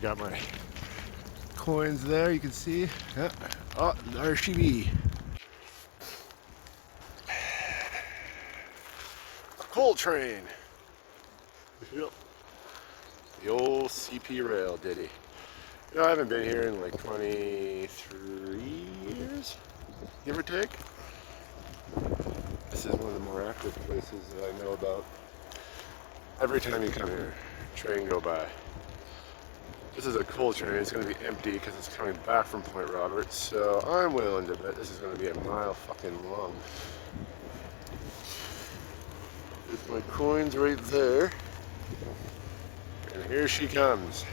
Got my coins there, you can see. Yeah. Oh, RCB. Coal train. Yep. The old CP rail ditty. You know, I haven't been here in like 23 years, give or take. This is one of the more active places that I know about. Every time you come here, train go by. This is a coal train. It's going to be empty because it's coming back from Point Roberts. So I'm willing to bet this is going to be a mile fucking long. There's my coins right there. And here she comes.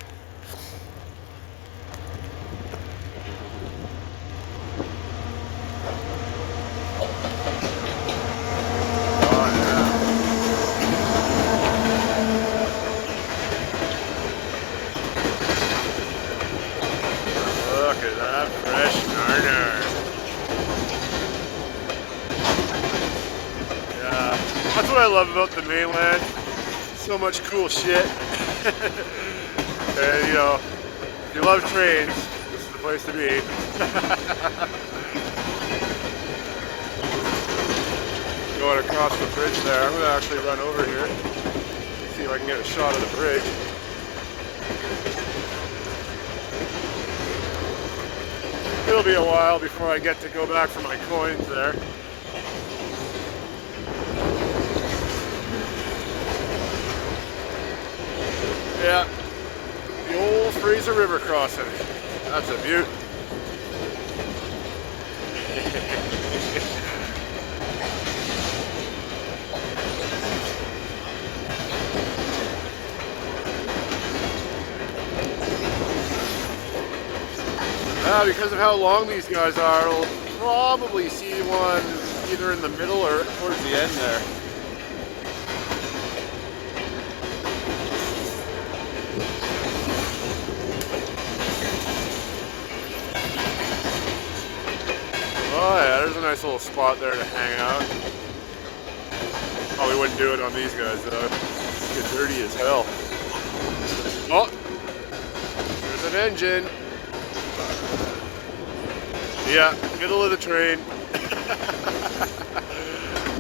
Look at that fresh garner. Yeah, that's what I love about the mainland. So much cool shit. And you know, if you love trains, this is the place to be. Going across the bridge there. I'm gonna actually run over here. See if I can get a shot of the bridge. It'll be a while before I get to go back for my coins there. Yeah, the old Fraser River crossing. That's a beaut. Because of how long these guys are, we'll probably see one either in the middle or towards the end there. Oh yeah, there's a nice little spot there to hang out. Probably wouldn't do it on these guys though. Get dirty as hell. Oh, there's an engine. Yeah, middle of the train.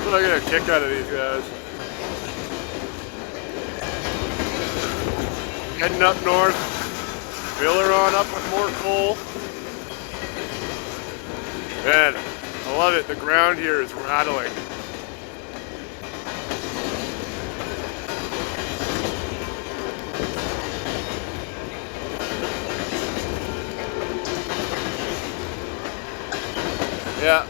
But I get a kick out of these guys. Heading up north. Filler on up with more coal. Man, I love it. The ground here is rattling. Yeah,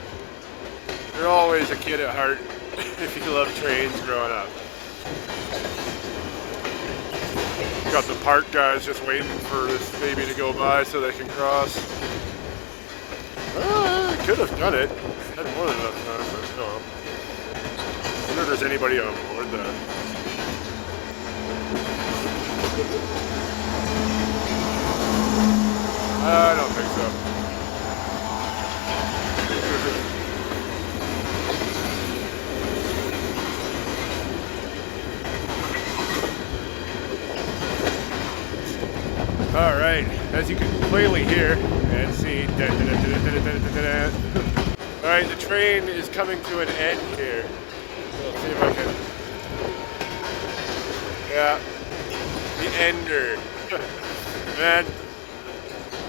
you're always a kid at heart if you love trains growing up. Got the park guys just waiting for this baby to go by so they can cross. Could have done it. Had more than enough time, but no. I wonder if there's anybody on board that. I don't think so. All right, as you can clearly hear and see, all right, the train is coming to an end here. So let's see if I can, yeah, the ender. Man,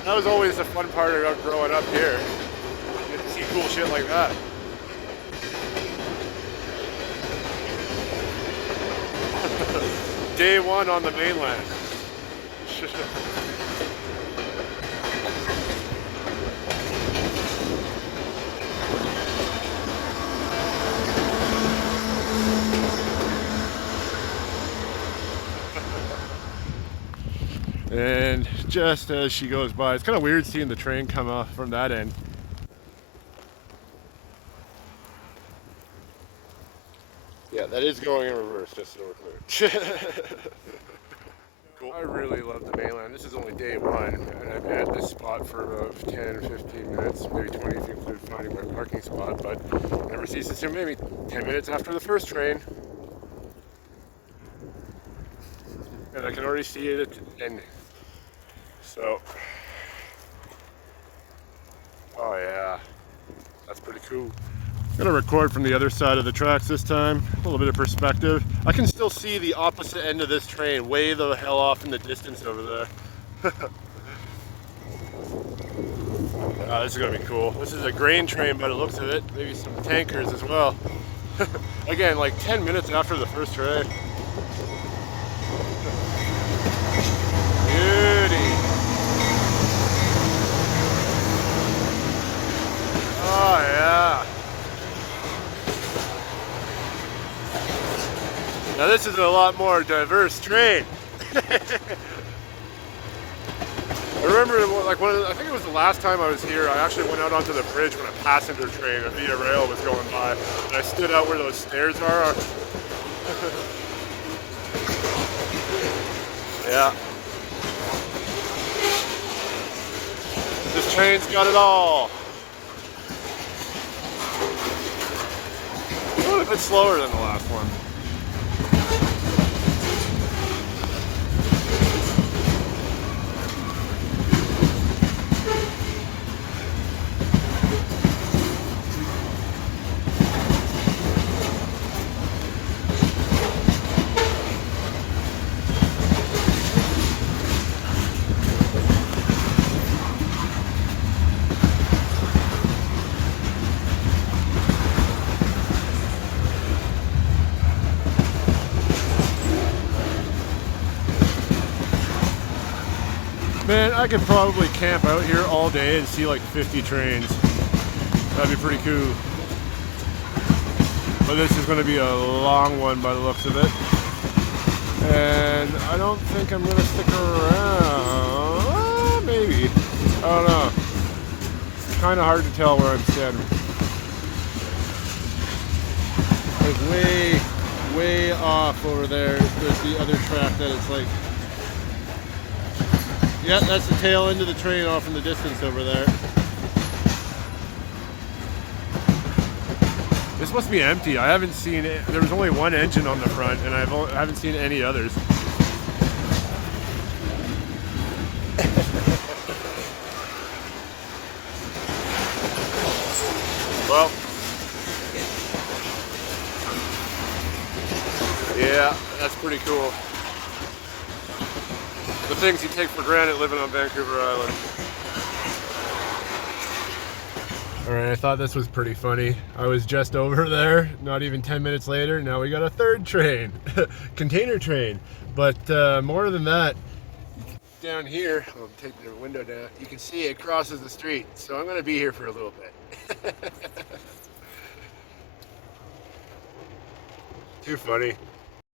that was always the fun part about growing up here. You get to see cool shit like that. Day one on the mainland. And just as she goes by, it's kind of weird seeing the train come off from that end. Yeah, that is going in reverse, just so we're clear. Cool. I really love the mainland. This is only day one, and I've been at this spot for about 10 or 15 minutes, maybe 20 if you include finding my parking spot, but never ceases to maybe 10 minutes after the first train. And I can already see it, and So, oh yeah, that's pretty cool. I'm gonna record from the other side of the tracks this time, a little bit of perspective. I can still see the opposite end of this train way the hell off in the distance over there. This is gonna be cool. This is a grain train by the looks of it, maybe some tankers as well. Again, like 10 minutes after the first train. Beauty. Oh yeah. Now this is a lot more diverse train. I remember, like, I think it was the last time I was here, I actually went out onto the bridge when a passenger train, a Via Rail, was going by, and I stood out where those stairs are. Yeah. This train's got it all. A little bit slower than the last one. Man, I could probably camp out here all day and see like 50 trains. That'd be pretty cool. But this is going to be a long one by the looks of it. And I don't think I'm going to stick around. Maybe. I don't know. It's kind of hard to tell where I'm standing. Like way off over there. There's the other track that it's like. Yeah, that's the tail end of the train off in the distance over there. This must be empty. I haven't seen it. There was only one engine on the front, and I haven't seen any others. Well, yeah, that's pretty cool. The things you take for granted living on Vancouver Island. Alright, I thought this was pretty funny. I was just over there, not even 10 minutes later, now we got a third train. Container train. But more than that, down here, I'll take the window down, you can see it crosses the street. So I'm going to be here for a little bit. Too funny.